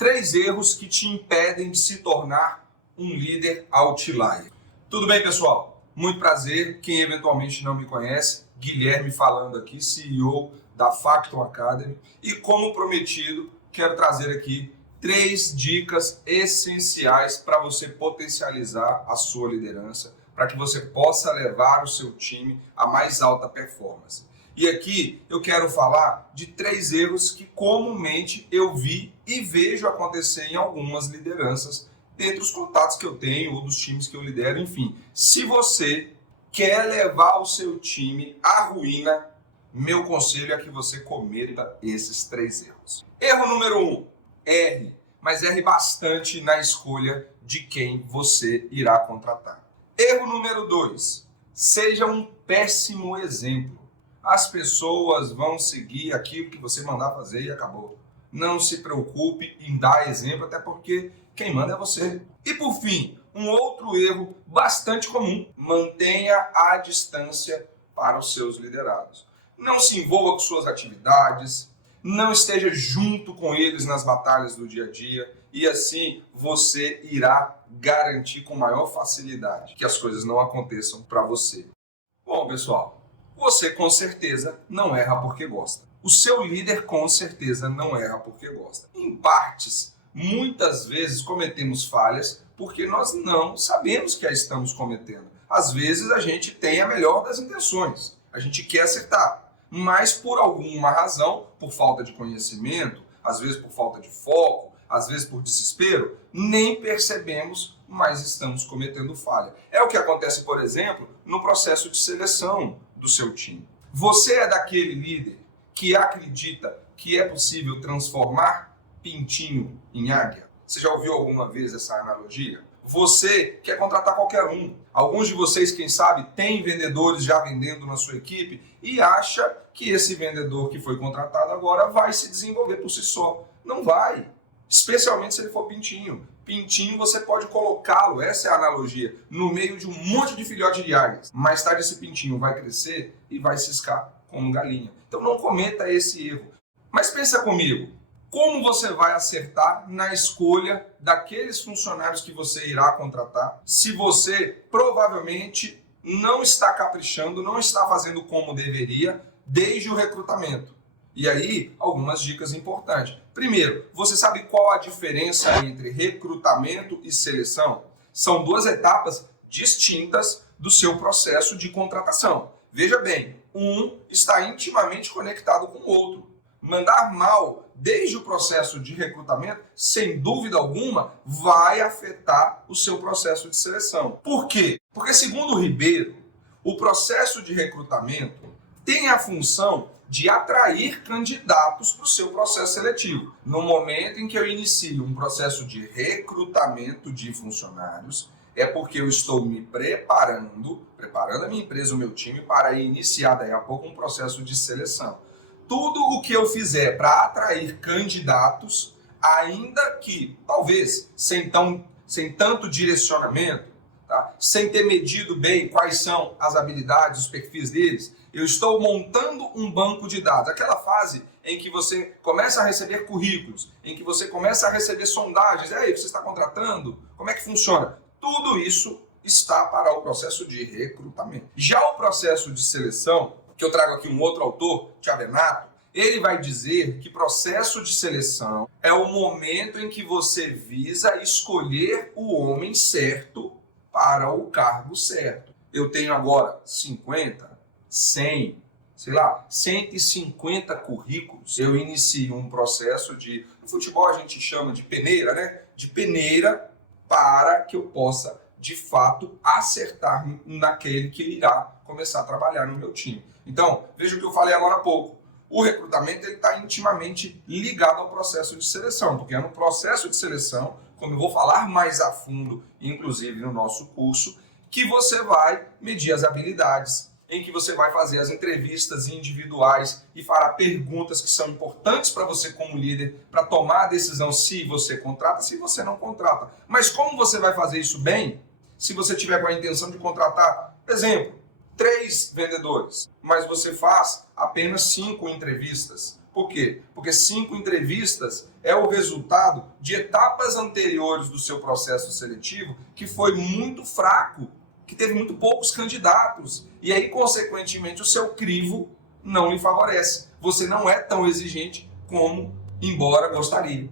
3 erros que te impedem de se tornar um líder outlier. Tudo bem, pessoal? Muito prazer. Quem eventualmente não me conhece, Guilherme falando aqui, CEO da Facton Academy. E como prometido, quero trazer aqui 3 dicas essenciais para você potencializar a sua liderança, para que você possa levar o seu time à mais alta performance. E aqui eu quero falar de 3 erros que comumente eu vi e vejo acontecer em algumas lideranças, dentre os contatos que eu tenho ou dos times que eu lidero, enfim. Se você quer levar o seu time à ruína, meu conselho é que você cometa esses 3 erros. Erro número 1, erre, mas erre bastante na escolha de quem você irá contratar. Erro número 2, seja um péssimo exemplo. As pessoas vão seguir aquilo que você mandar fazer e acabou. Não se preocupe em dar exemplo, até porque quem manda é você. E por fim, um outro erro bastante comum: mantenha a distância para os seus liderados. Não se envolva com suas atividades, não esteja junto com eles nas batalhas do dia a dia, e assim você irá garantir com maior facilidade que as coisas não aconteçam para você. Bom, pessoal, você com certeza não erra porque gosta. O seu líder com certeza não erra porque gosta. Em partes, muitas vezes cometemos falhas porque nós não sabemos que a estamos cometendo. Às vezes a gente tem a melhor das intenções, a gente quer acertar, mas por alguma razão, por falta de conhecimento, às vezes por falta de foco, às vezes por desespero, nem percebemos, mas estamos cometendo falha. É o que acontece, por exemplo, no processo de seleção do seu time. Você é daquele líder que acredita que é possível transformar pintinho em águia? Você já ouviu alguma vez essa analogia? Você quer contratar qualquer um. Alguns de vocês, quem sabe, têm vendedores já vendendo na sua equipe e acha que esse vendedor que foi contratado agora vai se desenvolver por si só. Não vai. Especialmente se ele for pintinho. Pintinho você pode colocá-lo, essa é a analogia, no meio de um monte de filhote de águias. Mais tarde esse pintinho vai crescer e vai ciscar como galinha. Então não cometa esse erro. Mas pensa comigo, como você vai acertar na escolha daqueles funcionários que você irá contratar se você provavelmente não está caprichando, não está fazendo como deveria desde o recrutamento? E aí, algumas dicas importantes. Primeiro, você sabe qual a diferença entre recrutamento e seleção? São 2 etapas distintas do seu processo de contratação. Veja bem, um está intimamente conectado com o outro. Mandar mal desde o processo de recrutamento, sem dúvida alguma, vai afetar o seu processo de seleção. Por quê? Porque, segundo o Ribeiro, o processo de recrutamento tem a função de atrair candidatos para o seu processo seletivo. No momento em que eu inicio um processo de recrutamento de funcionários, é porque eu estou me preparando a minha empresa, o meu time, para iniciar daí a pouco um processo de seleção. Tudo o que eu fizer para atrair candidatos, ainda que talvez sem tanto direcionamento, tá? Sem ter medido bem quais são as habilidades, os perfis deles, eu estou montando um banco de dados. Aquela fase em que você começa a receber currículos, em que você começa a receber sondagens. E aí, você está contratando? Como é que funciona? Tudo isso está para o processo de recrutamento. Já o processo de seleção, que eu trago aqui um outro autor, Chiavenato, ele vai dizer que processo de seleção é o momento em que você visa escolher o homem certo para o cargo certo. Eu tenho agora 50, 100, 150 currículos. Eu inicio um processo de, no futebol a gente chama de peneira, né? De peneira para que eu possa, de fato, acertar naquele que irá começar a trabalhar no meu time. Então, veja o que eu falei agora há pouco. O recrutamento está intimamente ligado ao processo de seleção, porque é no processo de seleção, como eu vou falar mais a fundo, inclusive no nosso curso, que você vai medir as habilidades, em que você vai fazer as entrevistas individuais e fará perguntas que são importantes para você como líder, para tomar a decisão se você contrata, se você não contrata. Mas como você vai fazer isso bem, se você tiver com a intenção de contratar, por exemplo, 3 vendedores, mas você faz apenas 5 entrevistas, Por quê? Porque 5 entrevistas é o resultado de etapas anteriores do seu processo seletivo que foi muito fraco, que teve muito poucos candidatos. E aí, consequentemente, o seu crivo não lhe favorece. Você não é tão exigente como embora gostaria.